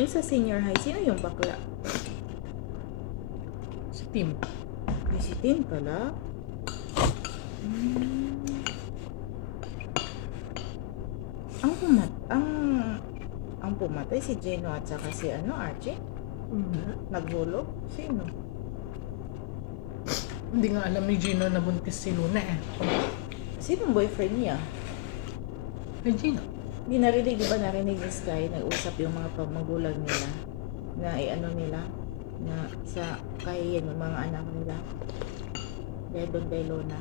Yung sa senior high, sino yung bakla? Si Tim. May si Tin pala. Ang pumatay si Gino at saka si Archie? Naghulog? Sino? Hindi nga alam ni Gino na buntis si Luna eh. Sinong boyfriend niya? Ay, Gino. Di narinig ni Sky, nag-usap yung mga pamagulang nila na nila na sa kahiyan ng mga anak nila dahil doon kay Lona.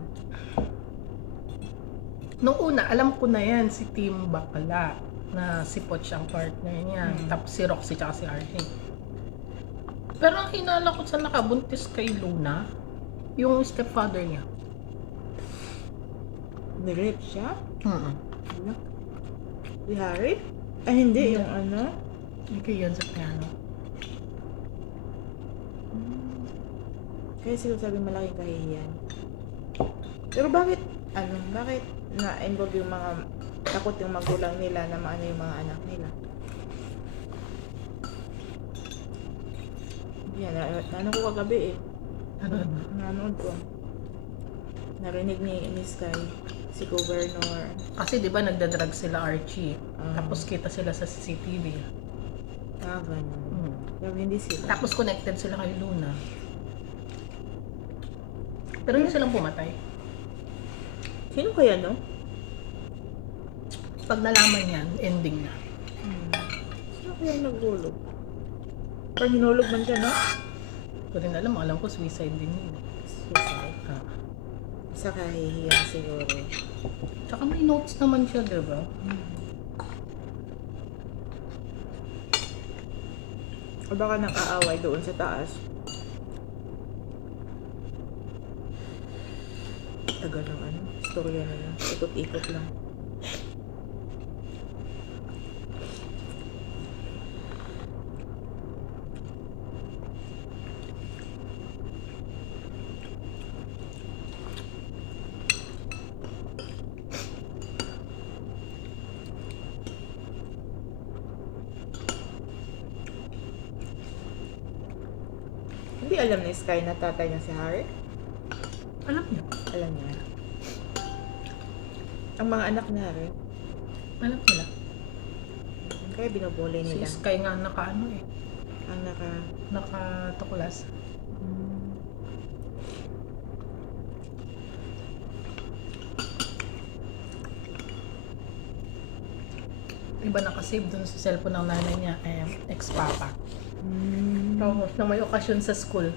Nung una, alam ko na yan, si Tim bakla na si Poch ang partner niya. Tapos si Roxy tsaka si Archie. Pero ang hinala ko sa nakabuntis kay Luna, yung stepfather niya. Nirape siya? Hmm. Si Harry? Ay, hindi. Hindi. Yung Hindi kayo yan sa piano. Kaya sila sabi malaking kahihiyan. Pero bakit na-involve yung mga takot yung magulang nila na maano yung mga anak nila? Yan, ano ko kagabi eh. Nanood ko. Narinig ni Sky, si Governor. Kasi di ba nagdadrag sila Archie. Tapos kita sila sa CCTV. Ganun. Pero hindi sila. Tapos connected sila kay Luna. Pero hindi silang pumatay. Sino kaya, no? Pag nalaman yan, ending na. Sino kaya naghulog? Parang hinulog man siya, no? Hindi ko rin alam ko suicide din yun. Suicide. Sa kahihiyan siguro. Tsaka may notes naman siya, diba? O baka nang-aaway doon sa taas. Tagal ng istorya na lang. Ikot-ikot lang. Hindi alam ni Sky na tatay niya si Harry? Alam niya. Alam niya. Ang mga anak ni Harry? Alam nila. Kaya binubuli Si nila. Sky nga nakaano eh. Ang Nakatuklas. Iba nakasave dun sa cellphone ng nanay niya, ex-papa. Tapos na may okasyon sa school,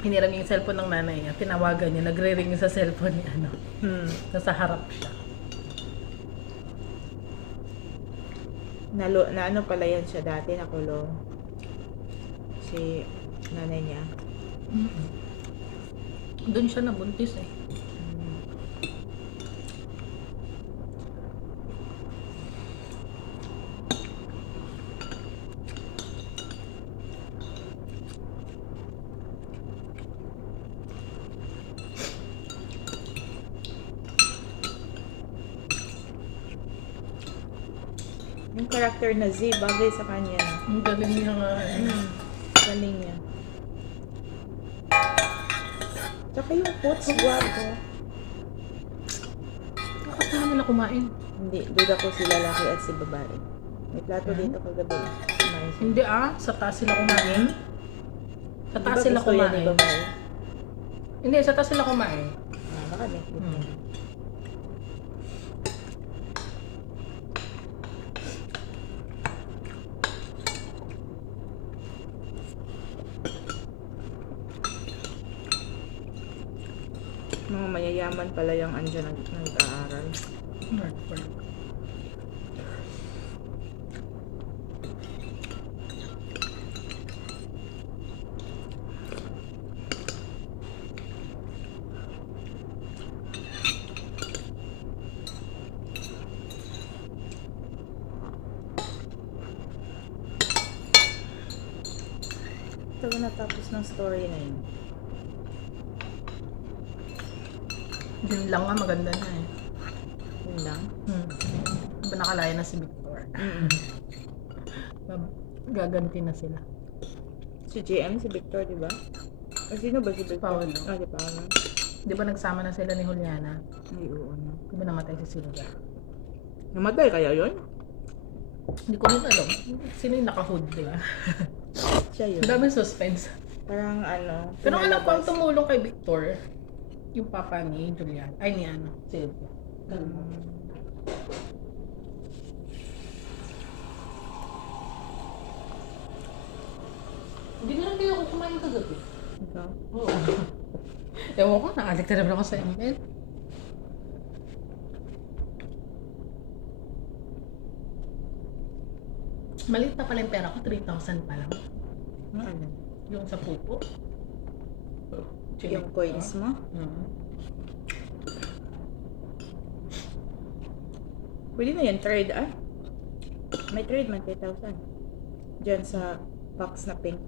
hiniram yung cellphone ng nanay niya, tinawagan niya, nagre-ring sa cellphone niya, nasa harap siya. Na ano pala yan siya dati, nakulong. Si nanay niya. Doon siya nabuntis eh. Yung character na Z, bagay sa kanya. Ang galing niya nga. Galing niya. Tsaka yung puts, guwapo. Bakit naman nila kumain? Hindi, duda ko si lalaki at si babae. May plato dito kagabi. Kumain siya. Hindi sa taas sila kumain. Sa taas Diba sila gusto yan ni kumain. babae? Hindi, sa taas sila kumain. Baka Netflix yan. Mga mayayaman pala yung andyan nag-aaral. Northport. Ito na natapos ng story na yun. Yun lang nga, maganda na eh. Yun lang. Ba nakalaya na si Victor. gaganti na sila. Si JM, si Victor, di ba? O sino ba si Victor? Paolo. Ah, si Paolo. Di ba nagsama na sila ni Juliana? Ay, oo na. Di ba namatay si Silvia? Namatay kaya yun? Hindi ko rin alam. Sino yung naka-hood, di ba? Siya yun. Ang daming suspense. Parang ano. Pero alam ko ang pinalabas. tumulong kay Victor, yung papa ni Julian. Ay, ni ano, Silvia. Hindi na lang kayo ako kumain kagabi. Ikaw? Oo. Ewan ko, nakalik na naman ako sa ML. Maliit na pala yung pera ko, 3,000 pa lang. Ano? Yung sa pupo. Yung coins mo? Mhm. Pwede na yan, trade ah. May trade man, 3,000. Diyan sa box na pink.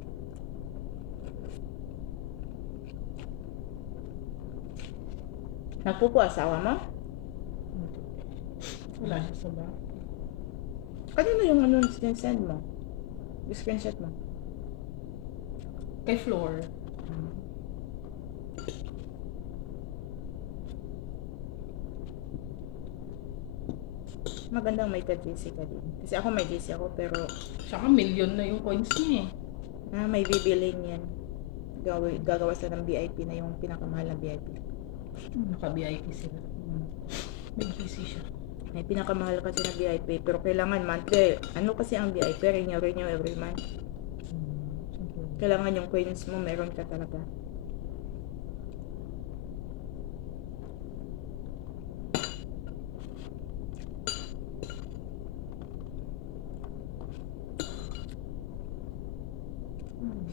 Nagpupo asawa mo? Wala siya sa ba? Kanino yung ano send mo? Yung screenshot mo? Kay Floor. Magandang may ka-GC ka din. Kasi ako may GC ako pero Saka million na yung coins niya eh. may bibilin yan. Gagawa sila ng VIP na yung pinakamahal na VIP. Naka-VIP sila. May GC siya. May pinakamahal kasi na VIP pero kailangan monthly. Ano kasi ang VIP? Renew every month. Kailangan yung coins mo meron ka talaga.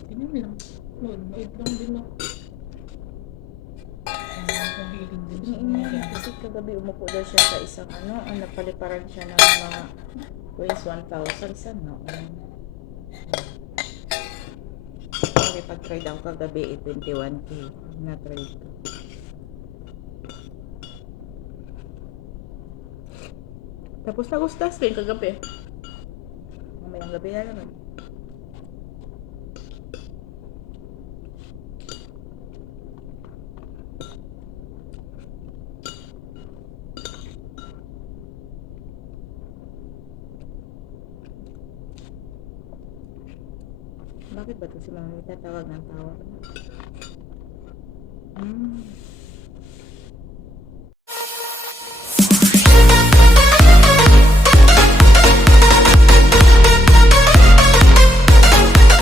Tingnan mo lang. Load lang din ako. Nabiling din sa mga. Kasi kagabi umupo daw siya sa isang ang napaliparan siya ng mga coins 1,000. Saan no? Okay, pag-trade ako kagabi 21K na trade ko. Tapos nagustas din kagabi. Mamayang gabi na naman. Bakit ba ito si Mami tatawag ng tawag?